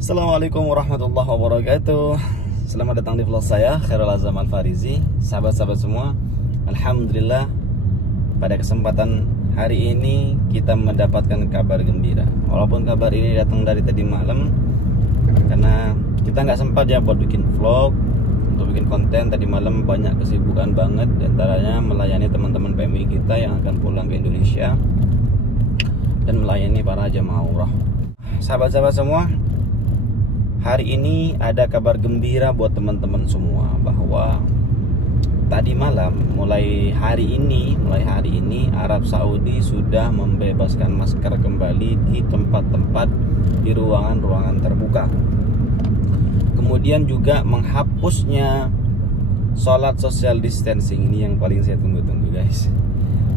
Assalamualaikum warahmatullahi wabarakatuh. Selamat datang di vlog saya, Khairul Azam Al-Farizi. Sahabat-sahabat semua, alhamdulillah pada kesempatan hari ini kita mendapatkan kabar gembira. Walaupun kabar ini datang dari tadi malam, karena kita nggak sempat ya buat bikin vlog, untuk bikin konten. Tadi malam banyak kesibukan banget, diantaranya melayani teman-teman PMI kita yang akan pulang ke Indonesia dan melayani para jemaah umrah. Sahabat-sahabat semua, hari ini ada kabar gembira buat teman-teman semua, bahwa tadi malam mulai hari ini Arab Saudi sudah membebaskan masker kembali di tempat-tempat di ruangan-ruangan terbuka. Kemudian juga menghapusnya sholat social distancing. Ini yang paling saya tunggu-tunggu, guys.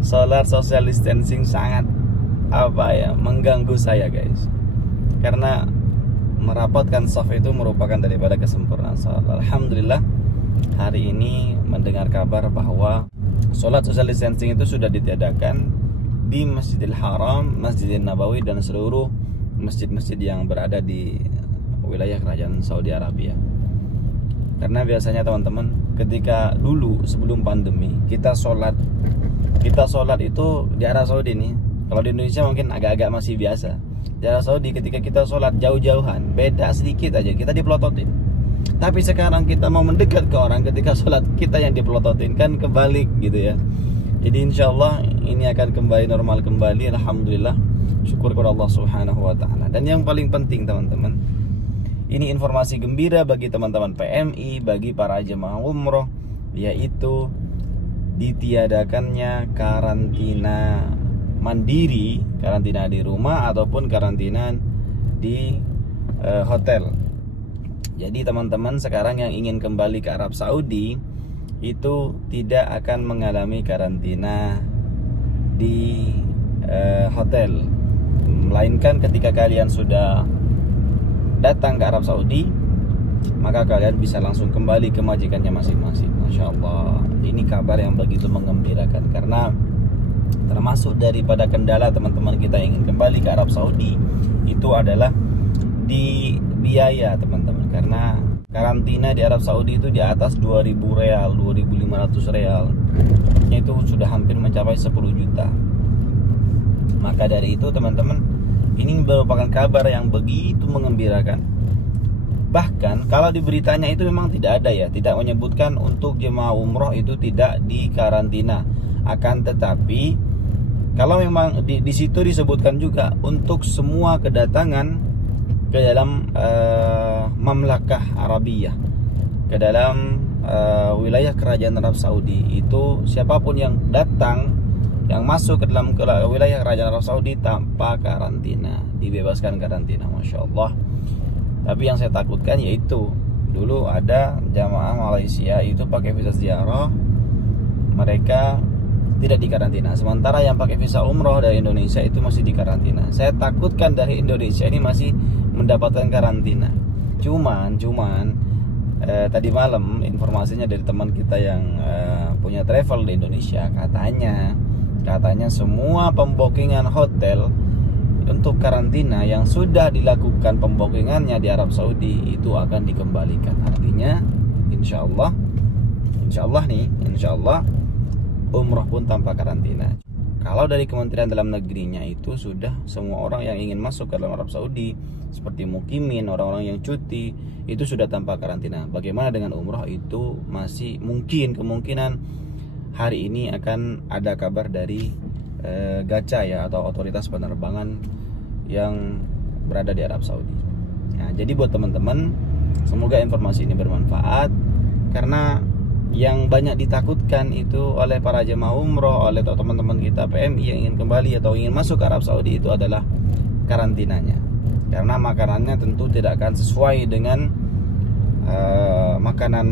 Sholat social distancing sangat mengganggu saya, guys, karena merapatkan saf itu merupakan daripada kesempurnaan salat. Alhamdulillah hari ini mendengar kabar bahwa sholat social distancing itu sudah ditiadakan di Masjidil Haram, Masjidil Nabawi, dan seluruh masjid-masjid yang berada di wilayah Kerajaan Saudi Arabia. Karena biasanya teman-teman, ketika dulu sebelum pandemi kita sholat itu di Arab Saudi nih, kalau di Indonesia mungkin agak-agak masih biasa. Di Arab Saudi ketika kita sholat jauh-jauhan, beda sedikit aja kita dipelototin. Tapi sekarang kita mau mendekat ke orang, ketika sholat kita yang dipelototin, kan kebalik gitu ya. Jadi insya Allah ini akan kembali normal kembali. Alhamdulillah, syukur kepada Allah Subhanahu wa ta'ala. Dan yang paling penting teman-teman, ini informasi gembira bagi teman-teman PMI, bagi para jemaah umroh, yaitu ditiadakannya karantina mandiri, karantina di rumah ataupun karantina di hotel. Jadi teman-teman sekarang yang ingin kembali ke Arab Saudi itu tidak akan mengalami karantina di hotel, melainkan ketika kalian sudah datang ke Arab Saudi, maka kalian bisa langsung kembali ke majikannya masing-masing. Masya Allah, ini kabar yang begitu menggembirakan, karena termasuk daripada kendala teman-teman kita yang ingin kembali ke Arab Saudi itu adalah di biaya, teman-teman. Karena karantina di Arab Saudi itu di atas 2.000 real, 2.500 real, itu sudah hampir mencapai 10 juta. Maka dari itu teman-teman, ini merupakan kabar yang begitu mengembirakan. Bahkan kalau di beritanya itu memang tidak ada ya, tidak menyebutkan untuk jemaah umroh itu tidak dikarantina. Akan tetapi kalau memang di situ disebutkan juga untuk semua kedatangan ke dalam Mamlakah Arabiyah, ke dalam wilayah Kerajaan Arab Saudi, itu siapapun yang datang, yang masuk ke dalam wilayah Kerajaan Arab Saudi tanpa karantina, dibebaskan karantina. Masya Allah. Tapi yang saya takutkan yaitu dulu ada jamaah Malaysia itu pakai visa ziarah, mereka tidak dikarantina, sementara yang pakai visa umroh dari Indonesia itu masih dikarantina. Saya takutkan dari Indonesia ini masih mendapatkan karantina. Cuman tadi malam informasinya dari teman kita yang punya travel di Indonesia, katanya semua pembookingan hotel untuk karantina yang sudah dilakukan pembookingannya di Arab Saudi itu akan dikembalikan. Artinya insya Allah umroh pun tanpa karantina. Kalau dari Kementerian Dalam Negerinya itu sudah semua orang yang ingin masuk ke dalam Arab Saudi, seperti mukimin, orang-orang yang cuti, itu sudah tanpa karantina. Bagaimana dengan umroh? Itu masih kemungkinan hari ini akan ada kabar dari GACA ya, atau otoritas penerbangan yang berada di Arab Saudi. Nah, jadi buat teman-teman, semoga informasi ini bermanfaat, karena yang banyak ditakutkan itu oleh para jemaah umroh, oleh teman-teman kita PMI yang ingin kembali atau ingin masuk ke Arab Saudi itu adalah karantinanya. Karena makanannya tentu tidak akan sesuai dengan makanan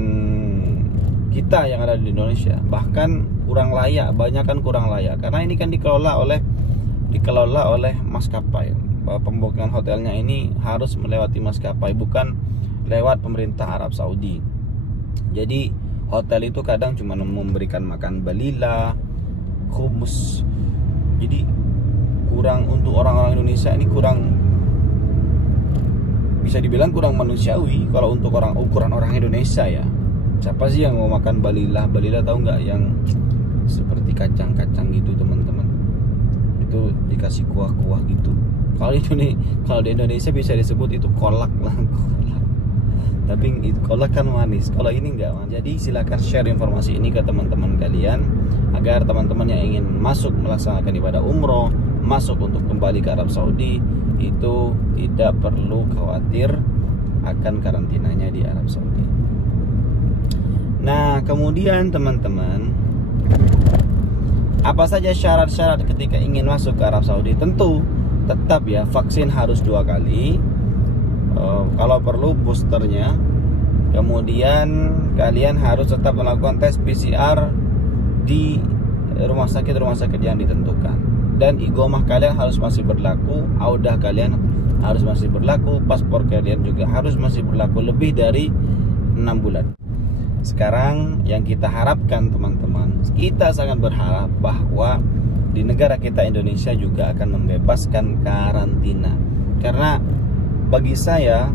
kita yang ada di Indonesia. Bahkan kurang layak, banyakkan kurang layak. Karena ini kan dikelola oleh maskapai. Pembookingan hotelnya ini harus melewati maskapai, bukan lewat pemerintah Arab Saudi. Jadi hotel itu kadang cuma memberikan makan balila, khubus. Jadi kurang, untuk orang-orang Indonesia ini kurang bisa dibilang kurang manusiawi kalau untuk ukuran orang Indonesia ya. Siapa sih yang mau makan balila? Balila tahu nggak, yang seperti kacang-kacang gitu teman-teman, itu dikasih kuah-kuah gitu. Kalau di Indonesia bisa disebut itu kolak lah, kolak. Tapi itu kolak kan manis, kalau ini enggak. Jadi silakan share informasi ini ke teman-teman kalian agar teman-teman yang ingin masuk melaksanakan ibadah umroh, masuk untuk kembali ke Arab Saudi, itu tidak perlu khawatir akan karantinanya di Arab Saudi. Nah, kemudian teman-teman, apa saja syarat-syarat ketika ingin masuk ke Arab Saudi? Tentu tetap ya, vaksin harus 2 kali, kalau perlu boosternya. Kemudian kalian harus tetap melakukan tes PCR di rumah sakit yang ditentukan. Dan iqamah kalian harus masih berlaku, audah kalian harus masih berlaku, paspor kalian juga harus masih berlaku lebih dari 6 bulan. Sekarang yang kita harapkan teman-teman, kita sangat berharap bahwa di negara kita Indonesia juga akan membebaskan karantina. Karena bagi saya,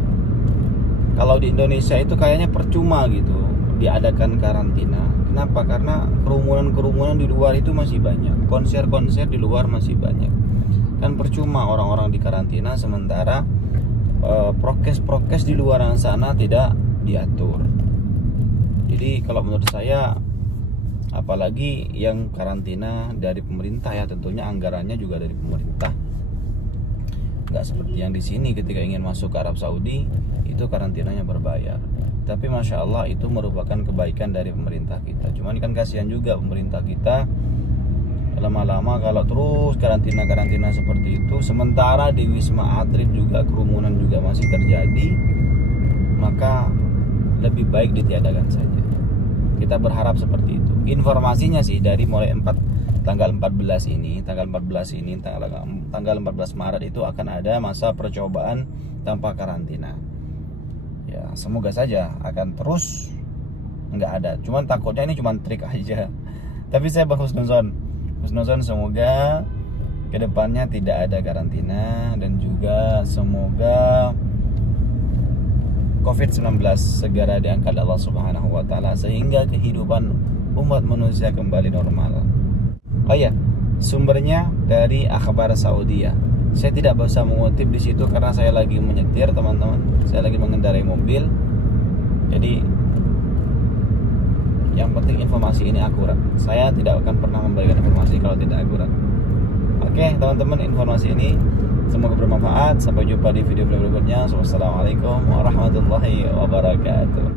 kalau di Indonesia itu kayaknya percuma gitu diadakan karantina. Kenapa? Karena kerumunan-kerumunan di luar itu masih banyak, konser-konser di luar masih banyak. Kan percuma orang-orang di karantina sementara prokes-prokes di luar sana tidak diatur. Jadi kalau menurut saya, apalagi yang karantina dari pemerintah ya, tentunya anggarannya juga dari pemerintah. Nggak seperti yang di sini ketika ingin masuk ke Arab Saudi itu karantinanya berbayar. Tapi Masya Allah itu merupakan kebaikan dari pemerintah kita. Cuman kan kasihan juga pemerintah kita, lama-lama kalau terus karantina seperti itu, sementara di Wisma Atlet juga kerumunan juga masih terjadi, maka lebih baik ditiadakan saja. Kita berharap seperti itu. Informasinya sih dari mulai tanggal 14 Maret itu akan ada masa percobaan tanpa karantina. Ya, semoga saja akan terus nggak ada. Cuman takutnya ini cuma trik aja. Tapi saya berhusnuzon semoga kedepannya tidak ada karantina, dan juga semoga COVID-19 segera diangkat Allah Subhanahu wa taala sehingga kehidupan umat manusia kembali normal. Oh ya, sumbernya dari Akhbar Saudi ya. Saya tidak bisa mengutip di situ karena saya lagi menyetir, teman-teman. Saya lagi mengendarai mobil. Jadi yang penting informasi ini akurat. Saya tidak akan pernah memberikan informasi kalau tidak akurat. Oke, teman-teman, informasi ini semoga bermanfaat. Sampai jumpa di video berikutnya. Wassalamualaikum warahmatullahi wabarakatuh.